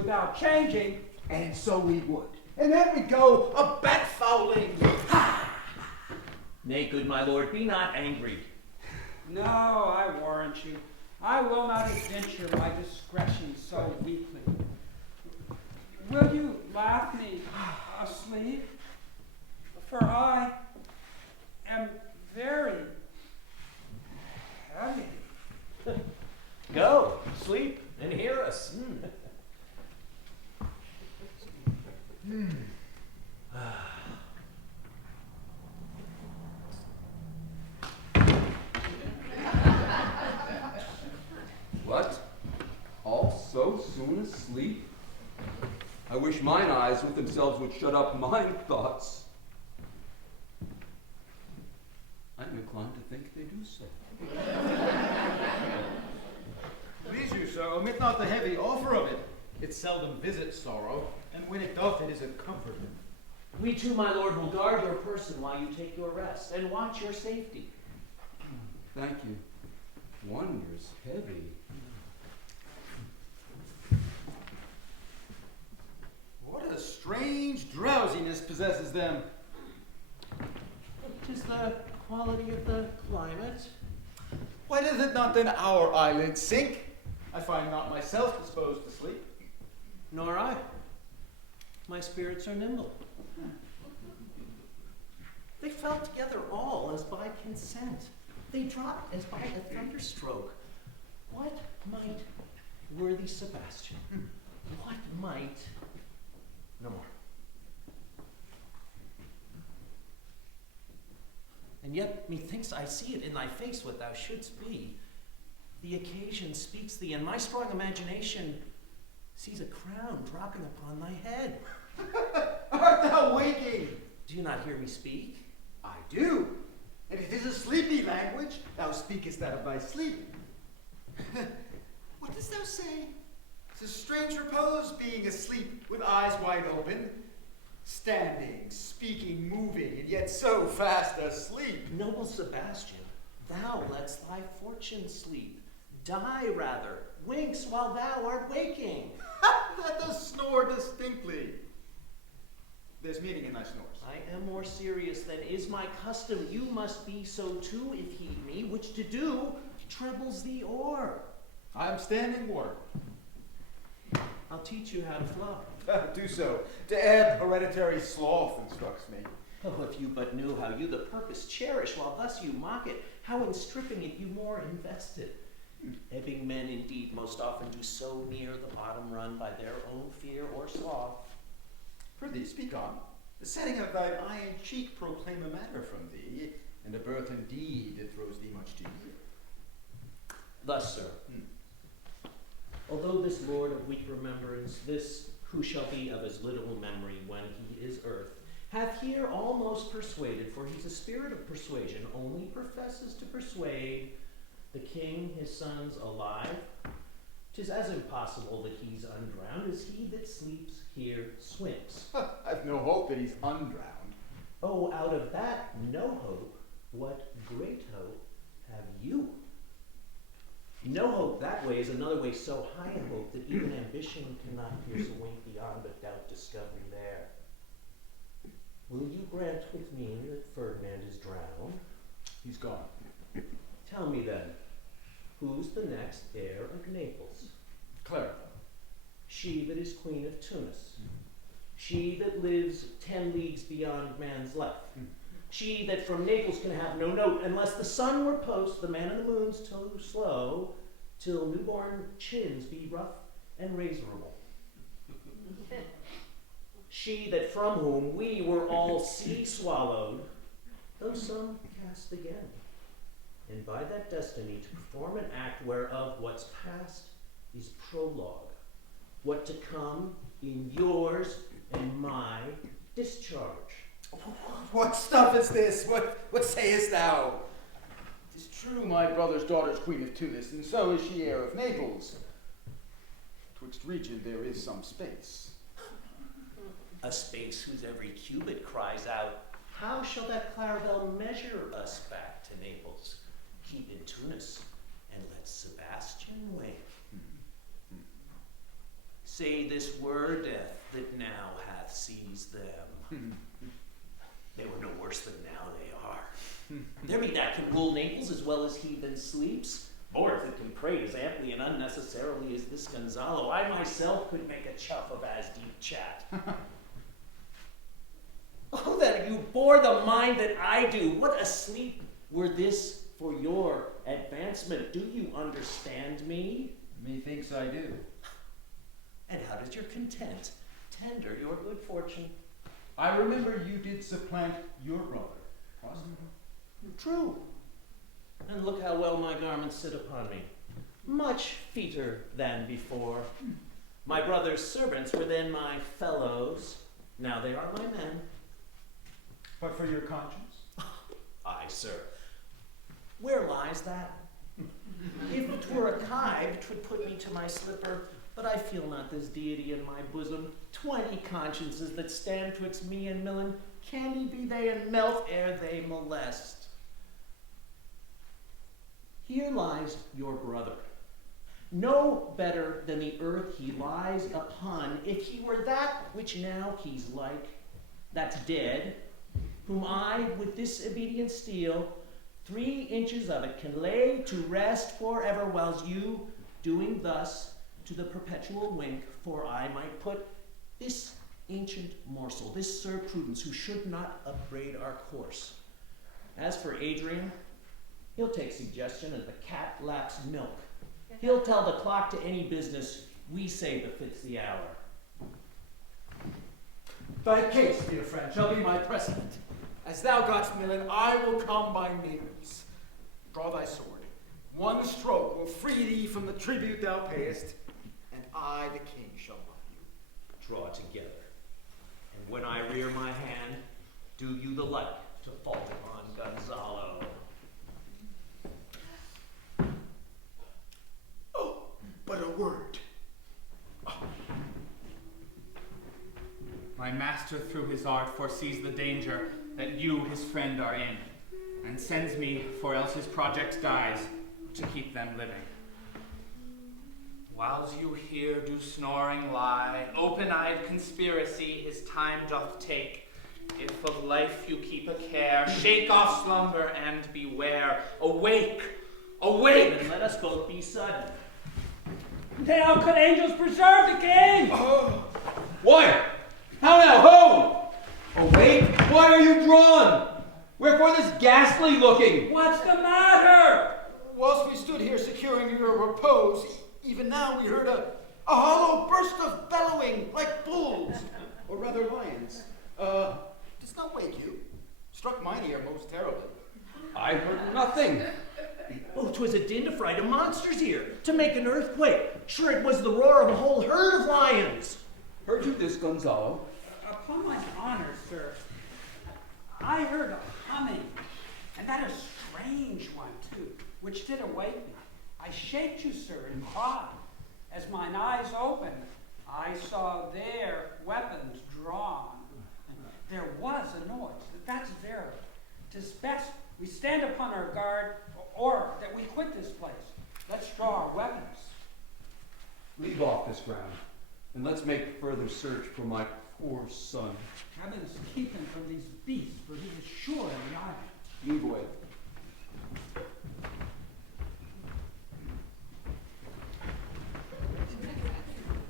without changing. And so we would. And then we'd go a bat fouling. Nay, good my lord, be not angry. No, I warrant you. I will not adventure my discretion so weakly. Will you laugh me asleep? For I am very heavy. Go, sleep, and hear us. What? All so soon asleep? I wish mine eyes with themselves would shut up mine thoughts. I am inclined to think they do so. Please you, sir, omit not the heavy offer of it. It seldom visits sorrow, and when it doth, it is a comfort. We too, my lord, will guard your person while you take your rest, and watch your safety. Thank you. Wonders heavy. What a strange drowsiness possesses them. 'Tis the quality of the climate. Why does it not then our eyelids sink? I find not myself disposed to sleep. Nor I. My spirits are nimble. They fell together all as by consent. They dropped as by a thunderstroke. What might, worthy Sebastian, what might, no more. And yet methinks I see it in thy face what thou shouldst be. The occasion speaks thee, and my strong imagination sees a crown dropping upon thy head. Art thou waking? Do you not hear me speak? I do. And it is a sleepy language. Thou speakest that of thy sleep. What dost thou say? 'Tis a strange repose, being asleep with eyes wide open, standing, speaking, moving, and yet so fast asleep. Noble Sebastian, thou lett'st thy fortune sleep. Die rather, winks while thou art waking. Let us snore distinctly. There's meaning in thy snores. I am more serious than is my custom. You must be so too, if heed me, which to do trebles thee o'er. I am standing warm. I'll teach you how to flow. Do so. To ebb hereditary sloth instructs me. Oh, if you but knew how you the purpose cherish, while thus you mock it, how in stripping it you more invest it. Ebbing men indeed most often do so near the bottom run by their own fear or sloth. Prithee, speak on. The setting of thine eye and cheek proclaim a matter from thee, and a birth indeed that throws thee much to year. Thus, sir, although this lord of weak remembrance, this who shall be of as little memory when he is earth, hath here almost persuaded, for he's a spirit of persuasion, only professes to persuade the king his sons alive. 'Tis as impossible that he's undrowned as he that sleeps here swims. I've no hope that he's undrowned. Oh, out of that no hope, what great hope have you? No hope that way is another way so high a hope that even ambition cannot pierce a wink beyond, but doubt discovery there. Will you grant with me that Ferdinand is drowned? He's gone. Tell me then, who's the next heir of Naples? Clara. She that is queen of Tunis. She that lives 10 leagues beyond man's life. She that from Naples can have no note, unless the sun were post, the man in the moon's too slow, till newborn chins be rough and razorable. She that from whom we were all sea swallowed, though some cast again, and by that destiny to perform an act whereof what's past is prologue, what to come in yours and my discharge. What stuff is this? What sayest thou? 'Tis true my brother's daughter's queen of Tunis, and so is she heir of Naples. Twixt region there is some space. A space whose every cubit cries out, how shall that Clarabelle measure us back to Naples? Keep in Tunis, and let Sebastian wake. say this were death that now hath seized them. They were no worse than now they are. There be that can rule Naples as well as heathen sleeps, or if it can prate as amply and unnecessarily as this Gonzalo, I myself could make a chuff of as deep chat. Oh, that you bore the mind that I do. What a sleep were this for your advancement. Do you understand me? Methinks I do. And how does your content tender your good fortune? I remember you did supplant your brother, wasn't it? True. And look how well my garments sit upon me. Much feeter than before. My brother's servants were then my fellows. Now they are my men. But for your conscience? Aye, sir. Where lies that? If 'twere a kive, 'twould put me to my slipper, but I feel not this deity in my bosom. 20 consciences that stand twixt me and Millen, canny be they and melt ere they molest. Here lies your brother, no better than the earth he lies upon, if he were that which now he's like, that's dead, whom I with this obedient steel 3 inches of it can lay to rest forever, whiles you, doing thus, to the perpetual wink, for I might put this ancient morsel, this Sir Prudence, who should not upbraid our course. As for Adrian, he'll take suggestion as the cat laps milk. He'll tell the clock to any business we say befits the hour. Thy case, dear friend, shall be my precedent. As thou gotst Millen, I will come by means. Draw thy sword. One stroke will free thee from the tribute thou payest, and I, the king, shall love you. Draw together, and when I rear my hand, do you the like to fault upon Gonzalo. Oh, but a word. My master through his art foresees the danger that you, his friend, are in, and sends me, for else his project dies, to keep them living. Whiles you here do snoring lie, open-eyed conspiracy his time doth take. If of life you keep a care, shake off slumber and beware. Awake! Awake! And let us both be sudden. Now could angels preserve the king? Why? How now, ho! Awake? Why are you drawn? Wherefore this ghastly looking? What's the matter? Whilst we stood here securing your repose, even now we heard a hollow burst of bellowing like bulls, or rather lions. Does not wake you. Struck mine ear most terribly. I heard nothing. Oh, 'twas a din to fright a monster's ear, to make an earthquake. Sure it was the roar of a whole herd of lions. Heard you this, Gonzalo? Upon my honor, sir, I heard a humming, and that a strange one, too, which did awake me. I shaked you, sir, and cried. As mine eyes opened, I saw their weapons drawn. There was a noise, that's verily. 'Tis best we stand upon our guard, or that we quit this place. Let's draw our weapons. Leave off this ground, and let's make further search for my poor son. Heavens keep him from these beasts, for he is sure in the island. Leave away.